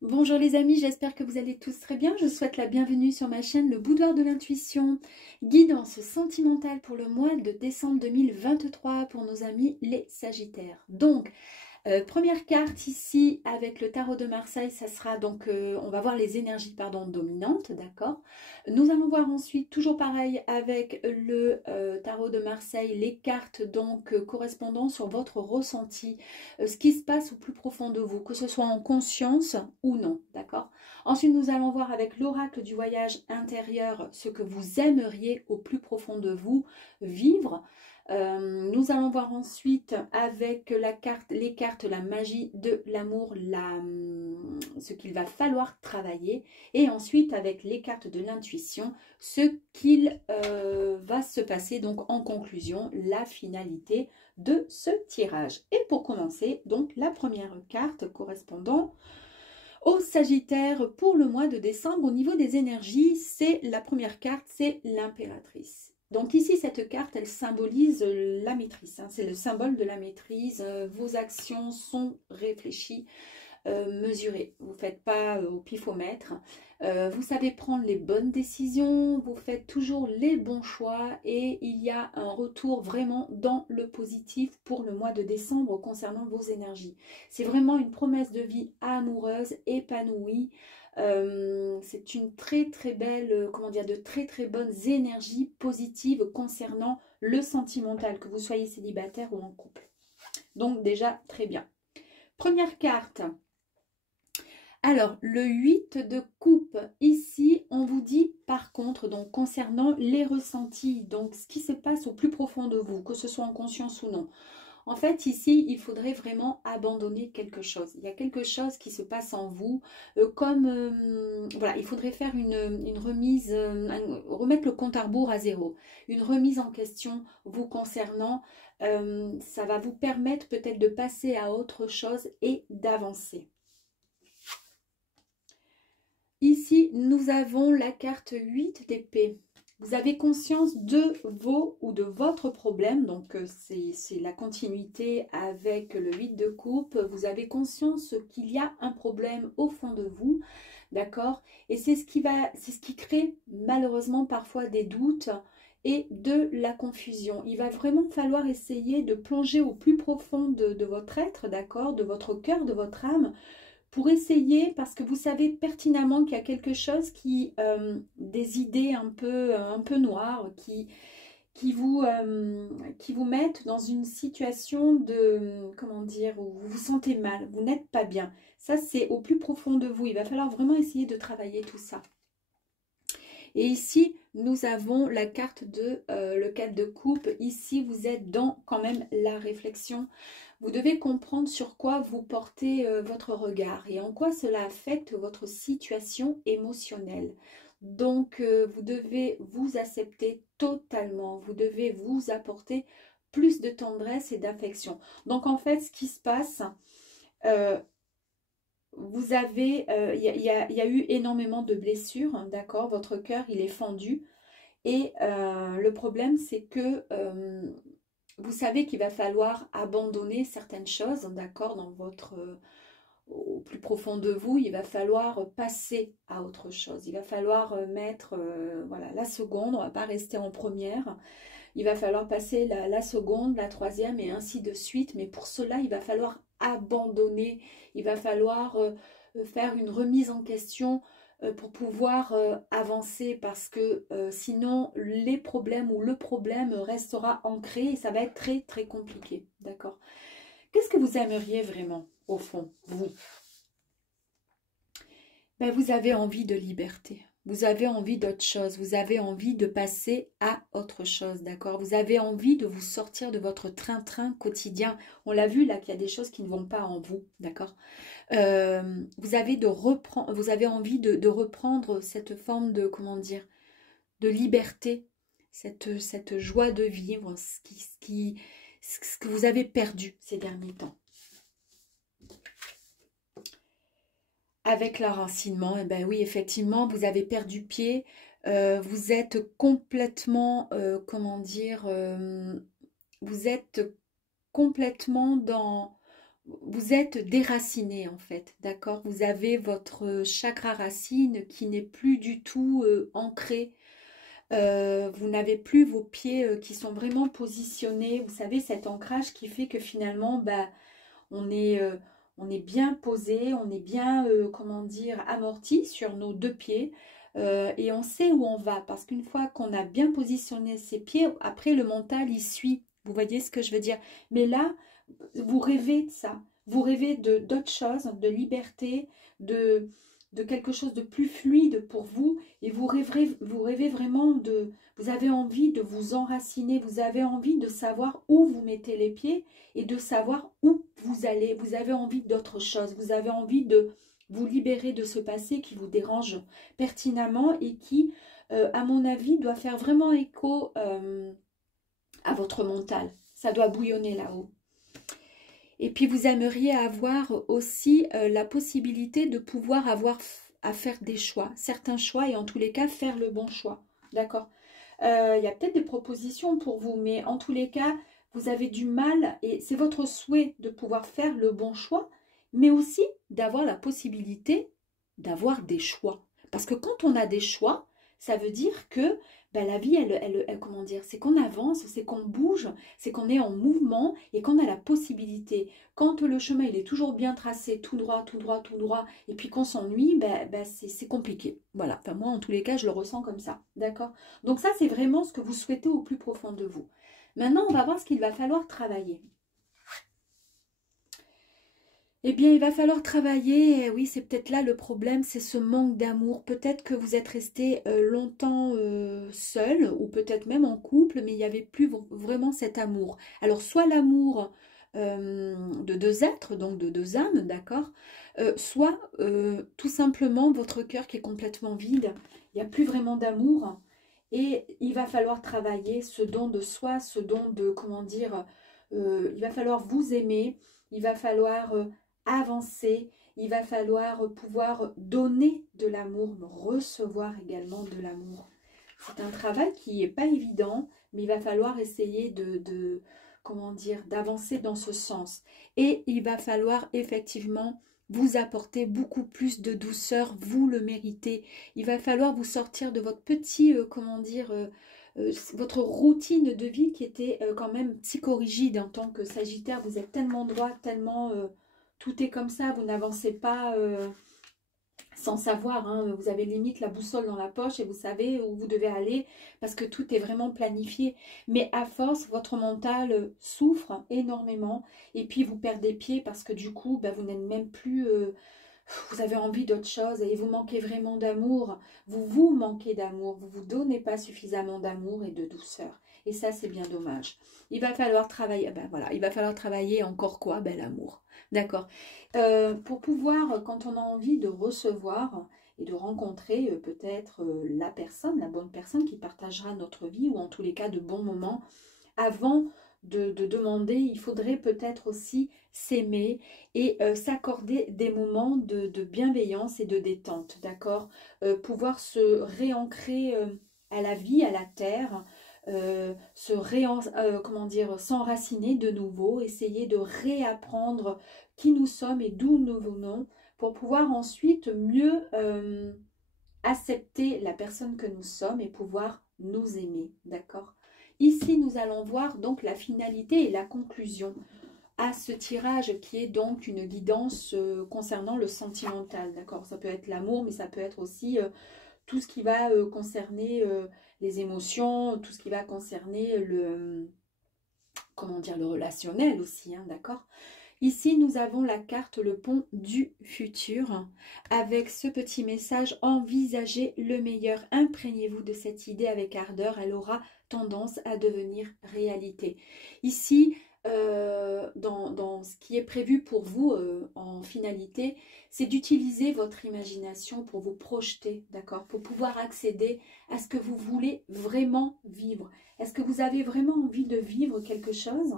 Bonjour les amis, j'espère que vous allez tous très bien. Je vous souhaite la bienvenue sur ma chaîne Le Boudoir de l'Intuition. Guidance sentimentale pour le mois de décembre 2023 pour nos amis les Sagittaires. Donc, première carte ici avec le tarot de Marseille, ça sera donc, on va voir les énergies dominantes, d'accord. Nous allons voir ensuite, toujours pareil avec le tarot de Marseille, les cartes donc correspondant sur votre ressenti, ce qui se passe au plus profond de vous, que ce soit en conscience ou non, d'accord. Ensuite, nous allons voir avec l'oracle du voyage intérieur ce que vous aimeriez au plus profond de vous vivre. Nous allons voir ensuite avec les cartes, la magie de l'amour, ce qu'il va falloir travailler. Et ensuite avec les cartes de l'intuition, ce qu'il va se passer donc en conclusion, la finalité de ce tirage. Et pour commencer, donc la première carte correspondant au Sagittaire pour le mois de décembre au niveau des énergies, c'est la première carte, c'est l'impératrice. Donc ici, cette carte, elle symbolise la maîtrise. C'est le symbole de la maîtrise. Vos actions sont réfléchies, mesurées. Vous ne faites pas au pifomètre. Vous savez prendre les bonnes décisions. Vous faites toujours les bons choix. Et il y a un retour vraiment dans le positif pour le mois de décembre concernant vos énergies. C'est vraiment une promesse de vie amoureuse, épanouie. C'est une très très belle, comment dire, de très très bonnes énergies positives concernant le sentimental, que vous soyez célibataire ou en couple. Donc déjà très bien. Première carte. Alors le 8 de coupe, ici on vous dit par contre, donc concernant les ressentis, donc ce qui se passe au plus profond de vous, que ce soit en conscience ou non. En fait, ici, il faudrait vraiment abandonner quelque chose. Il y a quelque chose qui se passe en vous, voilà, il faudrait faire une remise, remettre le compte à rebours à zéro. Une remise en question vous concernant, ça va vous permettre peut-être de passer à autre chose et d'avancer. Ici, nous avons la carte 8 d'épée. Vous avez conscience de vos ou de votre problème, donc c'est la continuité avec le 8 de coupe. Vous avez conscience qu'il y a un problème au fond de vous, d'accord? Et c'est ce qui crée malheureusement parfois des doutes et de la confusion. Il va vraiment falloir essayer de plonger au plus profond de votre être, d'accord? De votre cœur, de votre âme, pour essayer, parce que vous savez pertinemment qu'il y a quelque chose des idées un peu noires qui vous mettent dans une situation de, comment dire, où vous vous sentez mal, vous n'êtes pas bien. Ça, c'est au plus profond de vous. Il va falloir vraiment essayer de travailler tout ça. Et ici, nous avons la carte de le 4 de coupe. Ici, vous êtes dans quand même la réflexion. Vous devez comprendre sur quoi vous portez votre regard et en quoi cela affecte votre situation émotionnelle. Donc, vous devez vous accepter totalement. Vous devez vous apporter plus de tendresse et d'affection. Donc, en fait, ce qui se passe... vous avez, il y a eu énormément de blessures, hein, d'accord? Votre cœur, il est fendu. Et le problème, c'est que vous savez qu'il va falloir abandonner certaines choses, d'accord? Dans votre, au plus profond de vous, il va falloir passer à autre chose. Il va falloir mettre, voilà, la seconde, on ne va pas rester en première. Il va falloir passer la seconde, la troisième et ainsi de suite. Mais pour cela, il va falloir abandonner. Il va falloir faire une remise en question pour pouvoir avancer. Parce que sinon, les problèmes ou le problème restera ancré et ça va être très très compliqué. D'accord? Qu'est-ce que vous aimeriez vraiment au fond, vous? Ben, vous avez envie de liberté. Vous avez envie d'autre chose, vous avez envie de passer à autre chose, d'accord? Vous avez envie de vous sortir de votre train-train quotidien. On l'a vu là qu'il y a des choses qui ne vont pas en vous, d'accord? Vous avez envie de reprendre cette forme de, comment dire, de liberté, cette joie de vivre, ce que vous avez perdu ces derniers temps. Avec l'enracinement, eh ben oui, effectivement, vous avez perdu pied, vous êtes complètement, comment dire, vous êtes complètement dans vous êtes déraciné en fait, d'accord? Vous avez votre chakra racine qui n'est plus du tout ancré. Vous n'avez plus vos pieds qui sont vraiment positionnés. Vous savez, cet ancrage qui fait que finalement, bah, on est, euh, on est bien posé, on est bien, comment dire, amorti sur nos deux pieds. Et on sait où on va. Parce qu'une fois qu'on a bien positionné ses pieds, après le mental, il suit. Vous voyez ce que je veux dire? Mais là, vous rêvez de ça. Vous rêvez de d'autres choses, de liberté, de quelque chose de plus fluide pour vous. Et vous rêvez vraiment de... Vous avez envie de vous enraciner. Vous avez envie de savoir où vous mettez les pieds et de savoir où vous allez. Vous avez envie d'autre chose. Vous avez envie de vous libérer de ce passé qui vous dérange pertinemment et qui, à mon avis, doit faire vraiment écho à votre mental. Ça doit bouillonner là-haut. Et puis vous aimeriez avoir aussi la possibilité de pouvoir avoir à faire des choix, certains choix et en tous les cas faire le bon choix. D'accord? Il y a peut-être des propositions pour vous, mais en tous les cas, vous avez du mal et c'est votre souhait de pouvoir faire le bon choix, mais aussi d'avoir la possibilité d'avoir des choix. Parce que quand on a des choix, ça veut dire que ben, la vie, comment dire, c'est qu'on avance, c'est qu'on bouge, c'est qu'on est en mouvement et qu'on a la possibilité. Quand le chemin il est toujours bien tracé, tout droit, tout droit, tout droit, et puis qu'on s'ennuie, ben, c'est compliqué. Voilà, enfin moi en tous les cas, je le ressens comme ça, d'accord? Donc ça, c'est vraiment ce que vous souhaitez au plus profond de vous. Maintenant, on va voir ce qu'il va falloir travailler. Eh bien, il va falloir travailler, oui, c'est peut-être là le problème, c'est ce manque d'amour. Peut-être que vous êtes resté longtemps seul, ou peut-être même en couple, mais il n'y avait plus vraiment cet amour. Alors, soit l'amour de deux êtres, donc de deux âmes, d'accord, soit tout simplement votre cœur qui est complètement vide, il n'y a plus vraiment d'amour, et il va falloir travailler ce don de soi, ce don de, comment dire, il va falloir vous aimer, il va falloir avancer, il va falloir pouvoir donner de l'amour, recevoir également de l'amour. C'est un travail qui n'est pas évident, mais il va falloir essayer comment dire, d'avancer dans ce sens. Et il va falloir effectivement vous apporter beaucoup plus de douceur, vous le méritez. Il va falloir vous sortir de votre petit, comment dire, votre routine de vie qui était quand même psychorigide en tant que Sagittaire. Vous êtes tellement droit, tellement... tout est comme ça, vous n'avancez pas sans savoir, hein, vous avez limite la boussole dans la poche et vous savez où vous devez aller parce que tout est vraiment planifié. Mais à force, votre mental souffre énormément et puis vous perdez pied parce que du coup, ben, vous n'êtes même plus... vous avez envie d'autre chose et vous manquez vraiment d'amour. Vous manquez d'amour, vous ne vous donnez pas suffisamment d'amour et de douceur. Et ça, c'est bien dommage. Il va falloir travailler, ben voilà, il va falloir travailler encore quoi? Ben l'amour. D'accord. Pour pouvoir, quand on a envie de recevoir et de rencontrer peut-être la personne, la bonne personne qui partagera notre vie ou en tous les cas de bons moments, avant de demander, il faudrait peut-être aussi s'aimer et s'accorder des moments de bienveillance et de détente, d'accord? Pouvoir se réancrer à la vie, à la terre, comment dire, s'enraciner de nouveau, essayer de réapprendre qui nous sommes et d'où nous venons pour pouvoir ensuite mieux accepter la personne que nous sommes et pouvoir nous aimer, d'accord? Ici, nous allons voir donc la finalité et la conclusion à ce tirage qui est donc une guidance concernant le sentimental, d'accord? Ça peut être l'amour, mais ça peut être aussi tout ce qui va concerner les émotions, tout ce qui va concerner le, comment dire, le relationnel aussi, hein, d'accord? Ici, nous avons la carte, le pont du futur, avec ce petit message, envisagez le meilleur, imprégnez-vous de cette idée avec ardeur, elle aura tendance à devenir réalité. Ici, dans ce qui est prévu pour vous en finalité, c'est d'utiliser votre imagination pour vous projeter, d'accord, pour pouvoir accéder à ce que vous voulez vraiment vivre. Est-ce que vous avez vraiment envie de vivre quelque chose,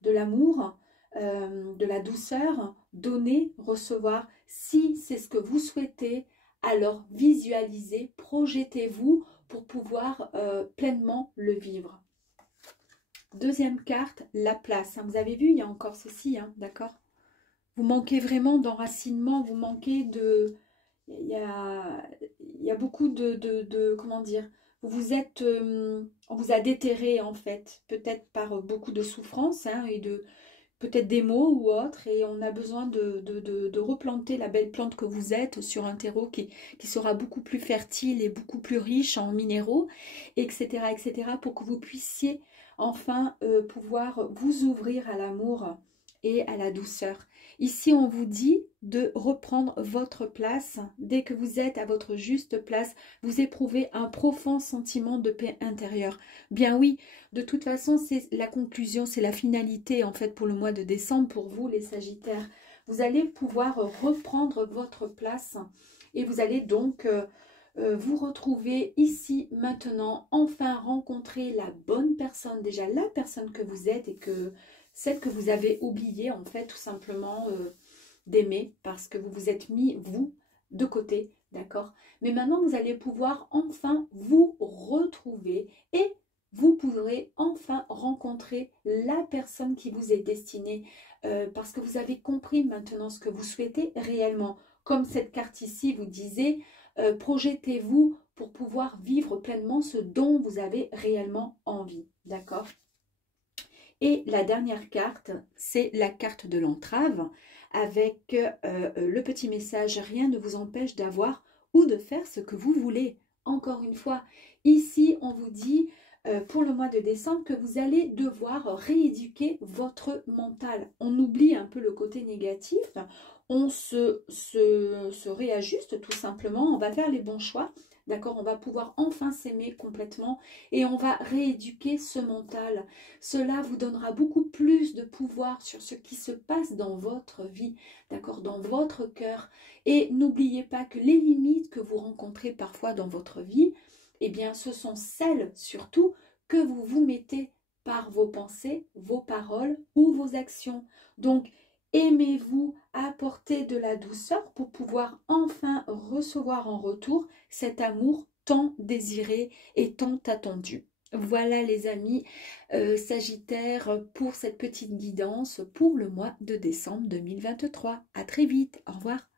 de l'amour, de la douceur, donner, recevoir? Si c'est ce que vous souhaitez, alors visualisez, projetez-vous pour pouvoir pleinement le vivre. Deuxième carte, la place. Vous avez vu, il y a encore ceci, hein, d'accord? vous manquez vraiment d'enracinement, vous manquez de... il y a beaucoup comment dire, on vous a déterré en fait, peut-être par beaucoup de souffrance hein, et de peut-être des mots ou autres, et on a besoin de replanter la belle plante que vous êtes sur un terreau qui sera beaucoup plus fertile et beaucoup plus riche en minéraux, etc., pour que vous puissiez enfin pouvoir vous ouvrir à l'amour et à la douceur. Ici, on vous dit de reprendre votre place. Dès que vous êtes à votre juste place, vous éprouvez un profond sentiment de paix intérieure. Bien oui, de toute façon, c'est la conclusion, c'est la finalité en fait pour le mois de décembre, pour vous les Sagittaires. Vous allez pouvoir reprendre votre place et vous allez donc vous retrouver ici, maintenant, enfin rencontrer la bonne personne, déjà la personne que vous êtes et que celle que vous avez oubliée en fait tout simplement d'aimer parce que vous vous êtes mis vous de côté, d'accord? Mais maintenant vous allez pouvoir enfin vous retrouver et vous pourrez enfin rencontrer la personne qui vous est destinée parce que vous avez compris maintenant ce que vous souhaitez réellement. Comme cette carte ici vous disait, projetez-vous pour pouvoir vivre pleinement ce dont vous avez réellement envie, d'accord? Et la dernière carte, c'est la carte de l'entrave avec le petit message « Rien ne vous empêche d'avoir ou de faire ce que vous voulez ». Encore une fois, ici, on vous dit pour le mois de décembre que vous allez devoir rééduquer votre mental. On oublie un peu le côté négatif, on se réajuste tout simplement, on va faire les bons choix. D'accord, on va pouvoir enfin s'aimer complètement et on va rééduquer ce mental. Cela vous donnera beaucoup plus de pouvoir sur ce qui se passe dans votre vie, d'accord, dans votre cœur. Et n'oubliez pas que les limites que vous rencontrez parfois dans votre vie, eh bien, ce sont celles surtout que vous vous mettez par vos pensées, vos paroles ou vos actions. Donc, aimez-vous, apportez de la douceur pour pouvoir enfin recevoir en retour cet amour tant désiré et tant attendu. Voilà les amis Sagittaires pour cette petite guidance pour le mois de décembre 2023. À très vite, au revoir.